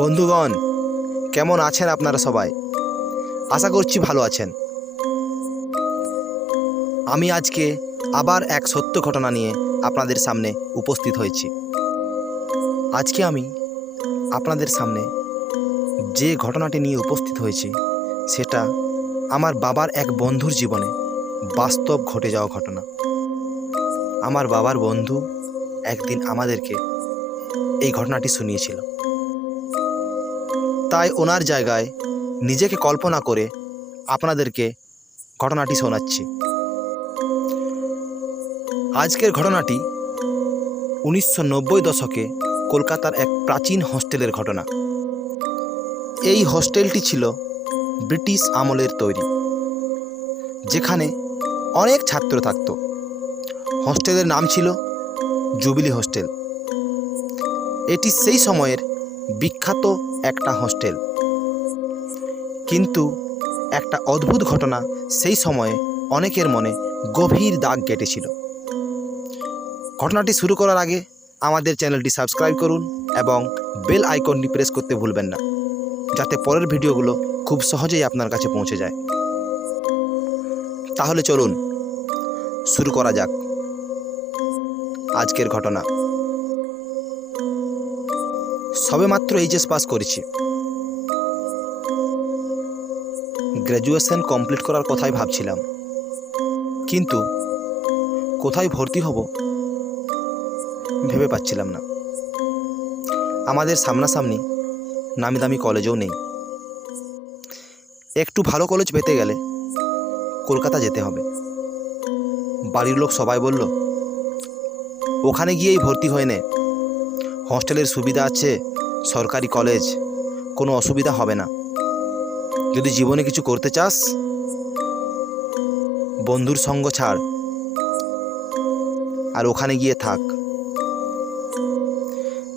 বন্ধুগণ, কেমন আছেন আপনারা সবাই? আশা করছি ভালো আছেন। আমি আজকে আবার এক সত্য ঘটনা নিয়ে আপনাদের সামনে উপস্থিত হয়েছি। আজকে আমি আপনাদের সামনে যে ঘটনাটি নিয়ে উপস্থিত হয়েছি সেটা আমার বাবার এক বন্ধুর জীবনে বাস্তব ঘটে যাওয়া ঘটনা। আমার বাবার বন্ধু একদিন আমাদেরকে এই ঘটনাটি শুনিয়েছিল, তাই ওনার জায়গায় নিজেকে কল্পনা করে আপনাদেরকে ঘটনাটি শোনাচ্ছি। আজকের ঘটনাটি 1990 দশকে কলকাতার এক প্রাচীন হোস্টেলের ঘটনা। এই হোস্টেলটি ছিল ব্রিটিশ আমলের তৈরি, যেখানে অনেক ছাত্র থাকত। হোস্টেলের নাম ছিল জুবিলি হোস্টেল। এটি সেই সময়ের বিখ্যাত একটা হোস্টেল। কিন্তু একটা অদ্ভুত ঘটনা সেই সময়ে অনেকের মনে গভীর দাগ কেটেছিল। ঘটনাটি শুরু করার আগে আমাদের চ্যানেলটি সাবস্ক্রাইব করুন এবং বেল আইকনটি প্রেস করতে ভুলবেন না, যাতে পরের ভিডিওগুলো খুব সহজেই আপনার কাছে পৌঁছে যায়। তাহলে চলুন শুরু করা যাক আজকের ঘটনা। সবেমাত্র এইচএস পাস করেছি। গ্র্যাজুয়েশন কমপ্লিট করার কথাই ভাবছিলাম, কিন্তু কোথায় ভর্তি হব ভেবে পাচ্ছিলাম না। আমাদের সামনাসামনি নামি দামি কলেজও নেই। একটু ভালো কলেজ পেতে গেলে কলকাতা যেতে হবে। বাড়ির লোক সবাই বলল, ওখানে গিয়েই ভর্তি হয়ে নে, হস্টেলের সুবিধা আছে, সরকারি কলেজ, কোনো অসুবিধা হবে না। যদি জীবনে কিছু করতে চাস বন্ধুর সঙ্গ ছাড় আর ওখানে গিয়ে থাক।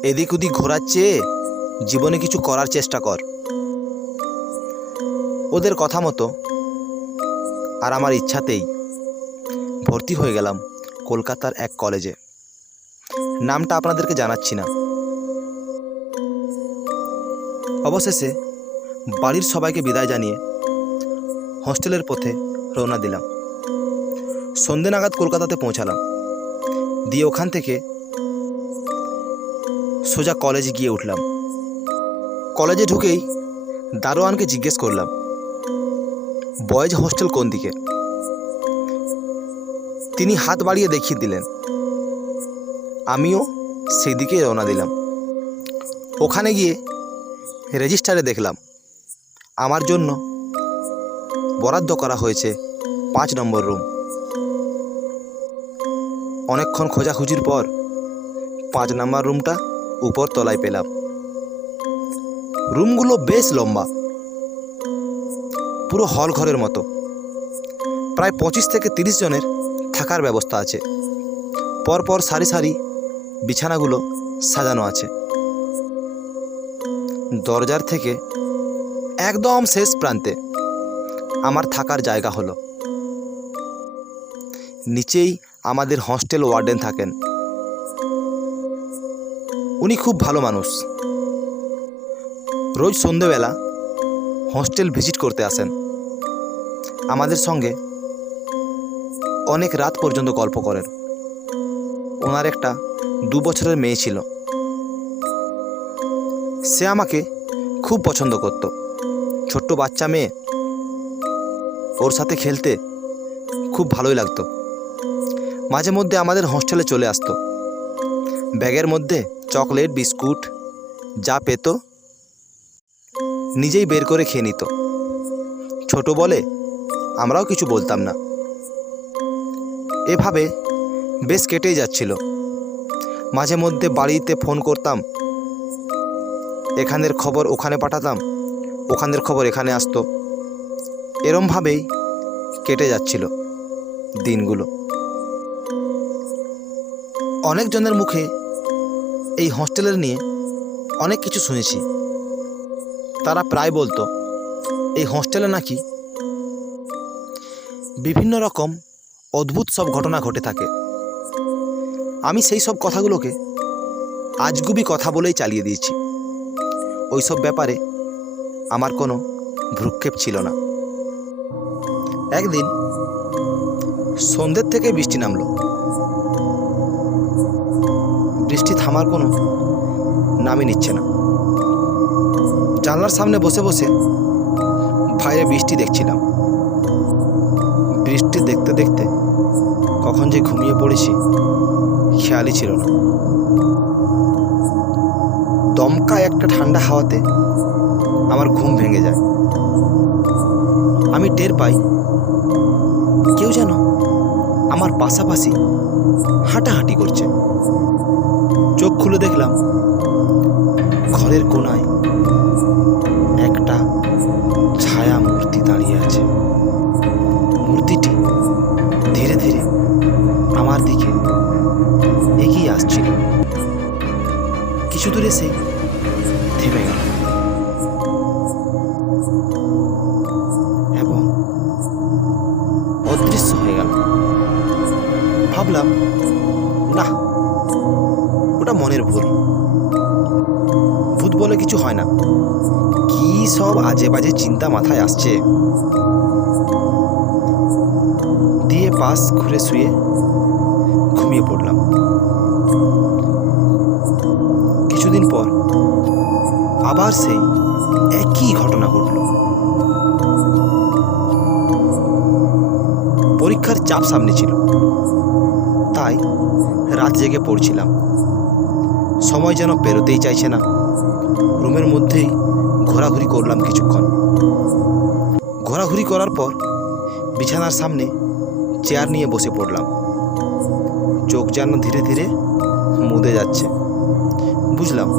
এদিক ওদিক ঘোরার চেয়ে জীবনে কিছু করার চেষ্টা কর। ওদের কথা মতো আর আমার ইচ্ছাতেই ভর্তি হয়ে গেলাম কলকাতার এক কলেজে। নামটা আপনাদেরকে জানাচ্ছি না। অবশেষে বাড়ির সবাইকে বিদায় জানিয়ে হোস্টেলের পথে রওনা দিলাম। সন্ধে নাগাদ কলকাতাতে পৌঁছালাম। দিয়ে ওখান থেকে সোজা কলেজে গিয়ে উঠলাম। কলেজে ঢুকেই দারোয়ানকে জিজ্ঞেস করলাম, বয়েজ হোস্টেল কোন দিকে? তিনি হাত বাড়িয়ে দেখিয়ে দিলেন। আমিও সেই দিকে রওনা দিলাম। ওখানে গিয়ে রেজিস্টারে দেখলাম আমার জন্য বরাদ্দ করা হয়েছে 5 নম্বর রুম। অনেকক্ষণ খোঁজাখুঁজির পর 5 নম্বর রুমটা উপর তলায় পেলাম। রুমগুলো বেশ লম্বা, পুরো হল ঘরের মতো। প্রায় 25 থেকে 30 জনের থাকার ব্যবস্থা আছে। পরপর সারি সারি বিছানাগুলো সাজানো আছে। দরজার থেকে একদম শেষ প্রান্তে আমার থাকার জায়গা হলো। নিচেই আমাদের হস্টেল ওয়ার্ডেন থাকেন। উনি খুব ভালো মানুষ। রোজ সন্ধেবেলা হস্টেল ভিজিট করতে আসেন। আমাদের সঙ্গে অনেক রাত পর্যন্ত গল্প করেন। ওনার একটা 2 বছরের মেয়ে ছিল। সে আমাকে খুব পছন্দ করত। ছোট্ট বাচ্চা মেয়ে, ওর সাথে খেলতে খুব ভালোই লাগতো। মাঝে মধ্যে আমাদের হোস্টেলে চলে আসতো। ব্যাগের মধ্যে চকলেট, বিস্কুট যা পেত নিজেই বের করে খেয়ে নিত। ছোট বলে আমরাও কিছু বলতাম না। এভাবে বেশ কেটেই যাচ্ছিল। মাঝে মধ্যে বাড়িতে ফোন করতাম, এখানের খবর ওখানে পাঠাতাম, ওখানের খবর এখানে আসতো। এরমভাবেই কেটে যাচ্ছিল দিনগুলো। অনেকজনের মুখে এই হোস্টেলের নিয়ে অনেক কিছু শুনেছি। তারা প্রায় বলতো এই হোস্টেলে নাকি বিভিন্ন রকম অদ্ভুত সব ঘটনা ঘটে থাকে। আমি সেই সব কথাগুলোকে আজগুবি কথা বলেই চালিয়ে দিয়েছি। ওইসব ব্যাপারে আমার কোনো ভ্রুক্ষেপ ছিল না। একদিন সন্ধ্যের থেকে বৃষ্টি নামলো। বৃষ্টি থামার কোনো নামই নিচ্ছে না। জানলার সামনে বসে বসে বাইরে বৃষ্টি দেখছিলাম। বৃষ্টি দেখতে দেখতে কখন যে ঘুমিয়ে পড়েছি খেয়ালই ছিল না। দমকা একটা ঠান্ডা হাওয়াতে আমার ঘুম ভেঙে যায়। আমি টের পাই কেউ যেন আমার পাশাপাশি হাঁটাহাঁটি করছে। চোখ খুলে দেখলাম ঘরের কোণায় একটা ছায়া মূর্তি দাঁড়িয়ে আছে। মূর্তিটি ধীরে ধীরে আমার দিকে এগিয়ে আসছিল। কিছু দূরে সে থেমে গেল এবং অদৃশ্য হয়ে গেল। ভাবলাম, না, ওটা মনের ভুল। ভূত বলে কিছু হয় না। কি সব আজে বাজে চিন্তা মাথায় আসছে দিয়ে পাশ ঘুরে শুয়ে ঘুমিয়ে পড়লাম। কিছুদিন পর আবার সেই একই ঘটনা ঘটল। পরীক্ষার চাপ সামনে ছিল, তাই রাত জেগে পড়ছিলাম। সময় যেন পেরোতেই চাইছে না। রুমের মধ্যেই ঘোরাঘুরি করলাম কিছুক্ষণ। ঘোরাঘুরি করার পর বিছানার সামনে চেয়ার নিয়ে বসে পড়লাম। চোখ যেন ধীরে ধীরে মুদে যাচ্ছে। বুঝলাম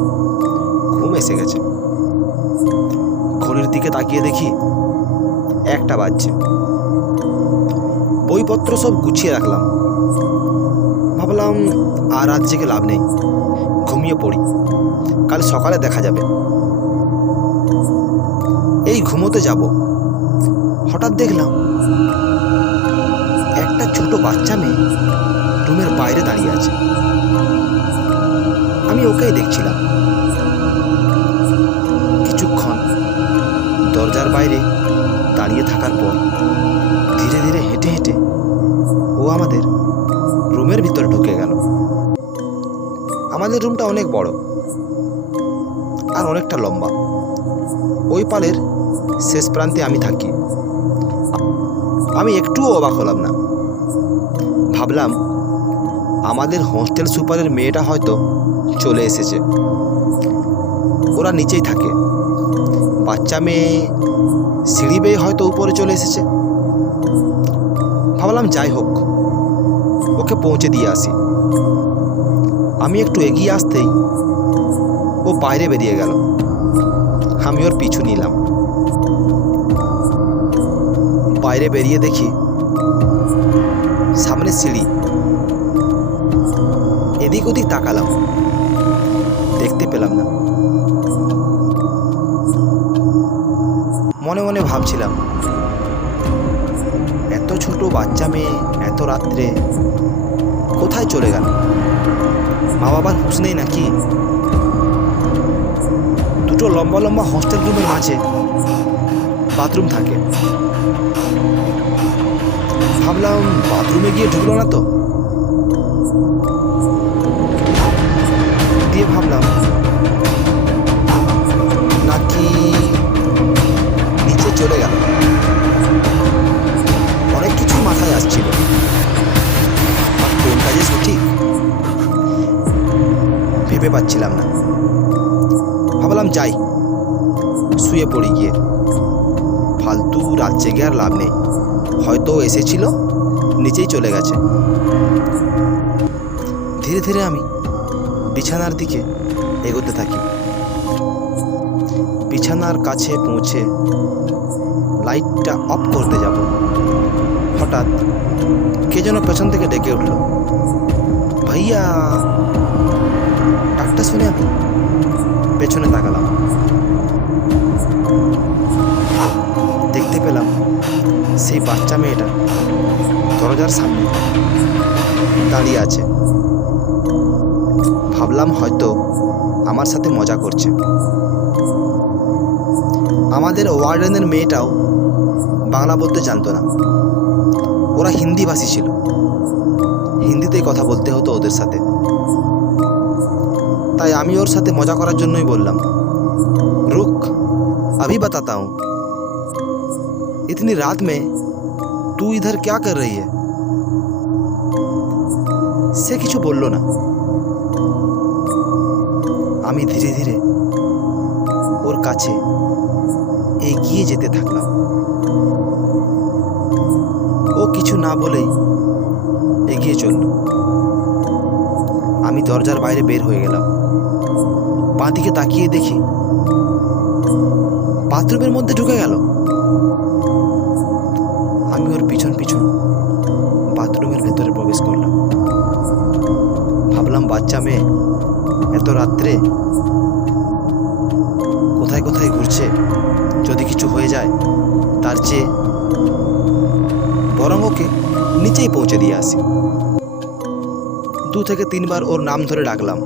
ঘুম এসে গেছে। ঘড়ির দিকে তাকিয়ে দেখি 1টা বাজছে। বইপত্র সব গুছিয়ে রাখলাম। ভাবলাম আর রাত জেগে লাভ নেই, ঘুমিয়ে পড়ি, কাল সকালে দেখা যাবে। এই ঘুমোতে যাব, হঠাৎ দেখলাম একটা ছোট বাচ্চা মেয়ে রুমের বাইরে দাঁড়িয়ে আছে। আমি ওকেই দেখছিলাম। কিছুক্ষণ দরজার বাইরে দাঁড়িয়ে থাকার পর ধীরে ধীরে হেঁটে হেঁটে ও আমাদের রুমের ভিতরে ঢুকে গেল। আমাদের রুমটা অনেক বড় আর অনেকটা লম্বা। ওই পালের শেষ প্রান্তে আমি থাকি। আমি একটুও অবাক হলাম না। ভাবলাম আমাদের হোস্টেল সুপারের মেয়েটা হয়তো চলে এসেছে। ওরা নিচেই থাকে। বাচ্চা মেয়ে সিঁড়ি বেয়ে হয়তো উপরে চলে এসেছে। ভাবলাম যাই হোক, ওকে পৌঁছে দিয়ে আসি। আমি একটু এগিয়ে আসতেই ও বাইরে বেরিয়ে গেল। আমি ওর পিছু নিলাম। বাইরে বেরিয়ে দেখি সামনে সিঁড়ি। এদিক ওদিক তাকালাম, দেখতে পেলাম না। মনে মনে ভাবছিলাম, এত ছোট বাচ্চা মেয়ে এত রাত্রে কোথায় চলে গেল? মা বাবার হুঁশ নেই নাকি? দুটো লম্বা লম্বা হোস্টেল রুমের মাঝে বাথরুম থাকে। ভাবলাম বাথরুমে গিয়ে ঢুকলো না তো। দিয়ে ভাবলাম নাকি নিচে চলে গেল। অনেক কিছু মাথায় আসছিল, কোনটা যে সঠিক ভেবে পাচ্ছিলাম না। ভাবলাম যাই, শুয়ে পড়ি গিয়ে। ফালতু রাত জেগে আর লাভ নেই। হয়তো এসেছিল, নিচেই চলে গেছে। ধীরে ধীরে আমি বিছানার দিকে এগোতে থাকি। বিছানার কাছে পৌঁছে লাইটটা অফ করতে যাব, হঠাৎ কে যেন পেছন থেকে ডেকে উঠল, ভাইয়া। ডাকটা শুনে আমি পেছনে তাকালাম। দেখতে পেলাম সেই বাচ্চা মেয়েটা দরজার সামনে দাঁড়িয়ে আছে। ভাবলাম হয়তো আমার সাথে মজা করছে। আমাদের ওয়ার্ডেনের মেয়েটাও বাংলা বলতে জানতো না। ওরা হিন্দিভাষী ছিল, হিন্দিতেই কথা বলতে হতো ওদের সাথে। তাই আমি ওর সাথে মজা করার জন্যই বললাম, रुक अभी बताता हूँ, इतनी रात में तू इधर क्या कर रही है। সে কিছু বলল না। আমি ধীরে ধীরে ওর কাছে এগিয়ে যেতে থাকলাম। ও কিছু না বলেই এগিয়ে চলল। আমি দরজার বাইরে বের হয়ে গেলাম। বাঁদিকে তাকিয়ে দেখি বাথরুমের মধ্যে ঢুকে গেল। আমি ওর পিছন পিছন বাথরুমের ভেতরে প্রবেশ করলাম। ভাবলাম, বাচ্চা মেয়ে এত রাত্রে কোথায় কোথায় ঘুরছে, যদি কিছু হয়ে যায় তার চেয়ে বরং ওকে নিচেই পৌঁছে দিয়ে আসি। 2 থেকে 3 বার ওর নাম ধরে ডাকলাম,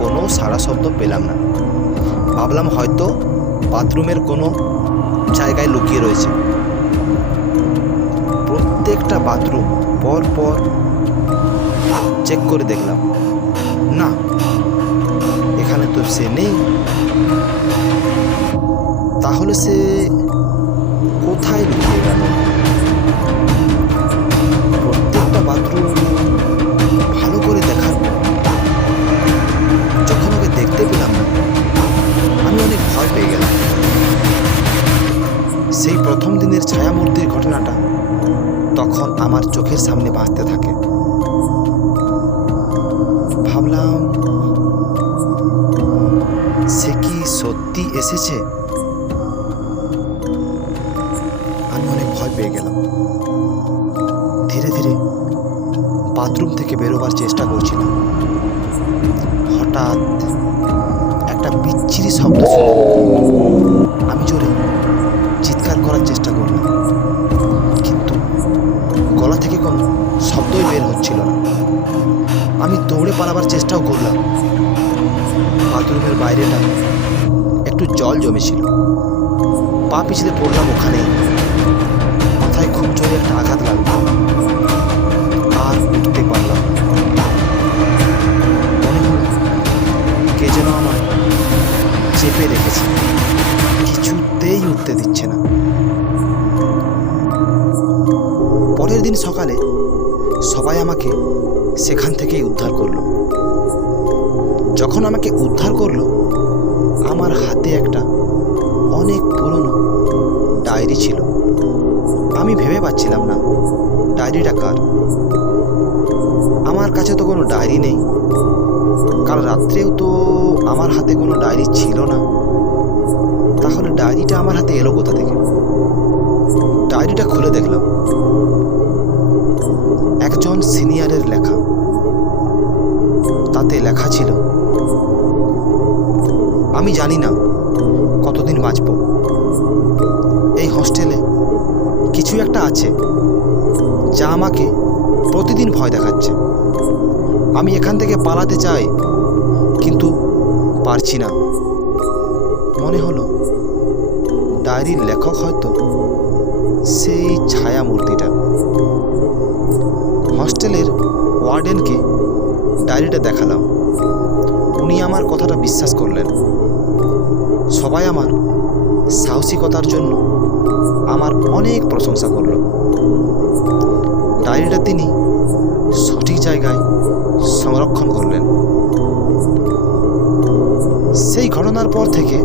কোনো সাড়া শব্দ পেলাম না। ভাবলাম হয়তো বাথরুমের কোনো জায়গায় লুকিয়ে রয়েছে। প্রত্যেকটা বাথরুম পর পর চেক করে দেখলাম, না এখানে তো সে নেই। তাহলে সে কোথায় লুকিয়ে গেল? প্রত্যেকটা বাথরুম ভালো করে দেখার পর যখন ওকে দেখতে পেলাম না, আমি অনেক ভয় পেয়ে গেলাম। সেই প্রথম দিনের ছায়ামূর্তির ঘটনাটা তখন আমার চোখের সামনে ভাসতে থাকে। ভাবলাম, সে কি সত্যি এসেছে? আমি অনেক ভয় পেয়ে গেলাম। ধীরে ধীরে বাথরুম থেকে বেরোবার চেষ্টা করছিলাম। হঠাৎ একটা বিচ্ছিরি শব্দ শুনে আমি জোরে চিৎকার করার চেষ্টা করলাম, কিন্তু গলা থেকে কোনো শব্দই বের হচ্ছিল না। আমি দৌড়ে পালাবার চেষ্টাও করলাম। বাথরুমের বাইরেটা একটু জল জমেছিল। পা পিছলে পড়লাম ওখানে। মাথায় খুব জোরে একটা আঘাত লাগলো, আর উঠতে পারলাম না। মনে হলো কে যেন আমার চেপে রেখেছে, কিছুতেই উঠতে দিচ্ছে না। পরের দিন সকালে সবাই আমাকে সেখান থেকেই উদ্ধার করলো। যখন আমাকে উদ্ধার করলো, আমার হাতে একটা অনেক পুরনো ডায়েরি ছিল। আমি ভেবে পাচ্ছিলাম না ডায়েরিটা কার। আমার কাছে তো কোনো ডায়েরি নেই। কাল রাত্রেও তো আমার হাতে কোনো ডায়েরি ছিল না। তাহলে ডায়েরিটা আমার হাতে এলো কোথা থেকে? ডায়েরিটা খুলে দেখলাম একজন সিনিয়রের লেখা। তাতে লেখা ছিল, আমি জানি না কতদিন বাঁচব। এই হোস্টেলে কিছু একটা আছে যা আমাকে প্রতিদিন ভয় দেখাচ্ছে। আমি এখান থেকে পালাতে চাই, কিন্তু পারছি না। মনে হলো ডায়েরির লেখক হয়তো সেই ছায়ামূর্তিটা। হস্টেলের ওয়ার্ডেনকে ডায়েরিটা দেখালাম। উনি আমার কথাটা বিশ্বাস করলেন। সবাই আমার সাহসিকতার জন্য আমার অনেক প্রশংসা করল। ডায়েরিটা তিনি সঠিক জায়গায় সংরক্ষণ করলেন। সেই ঘটনার পর থেকে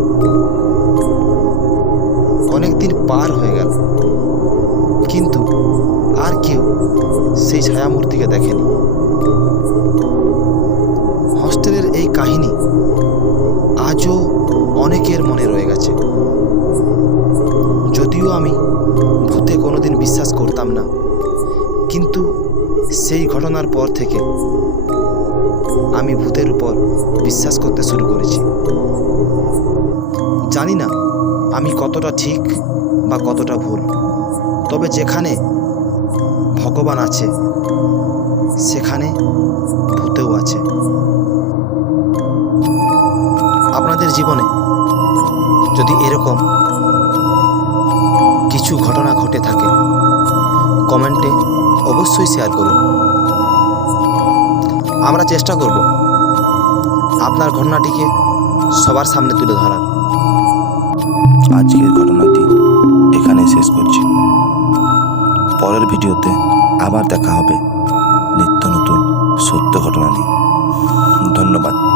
অনেক দিন পার হয়ে গেল, কিন্তু আর কেউ সেই ছায়ামূর্তিকে দেখেনি। হস্টেলের এই কাহিনী আজও অনেকের মনে রয়ে গেছে। যদিও আমি ভূতে কোনোদিন বিশ্বাস করতাম না, কিন্তু সেই ঘটনার পর থেকে আমি ভূতের উপর বিশ্বাস করতে শুরু করেছি। জানি না আমি কতটা ঠিক বা কতটা ভুল, তবে যেখানে ভগবান আছে সেখানে ভূতেও আছে। আপনাদের জীবনে যদি এরকম কিছু ঘটনা ঘটে থাকে কমেন্টে অবশ্যই শেয়ার করুন। আমরা চেষ্টা করব আপনার ঘটনাটিকে সবার সামনে তুলে ধরার। আজকের ঘটনাটি এখানে শেষ করছি। পরের ভিডিওতে আবার দেখা হবে নিত্য নতুন সত্য ঘটনা নিয়ে। ধন্যবাদ।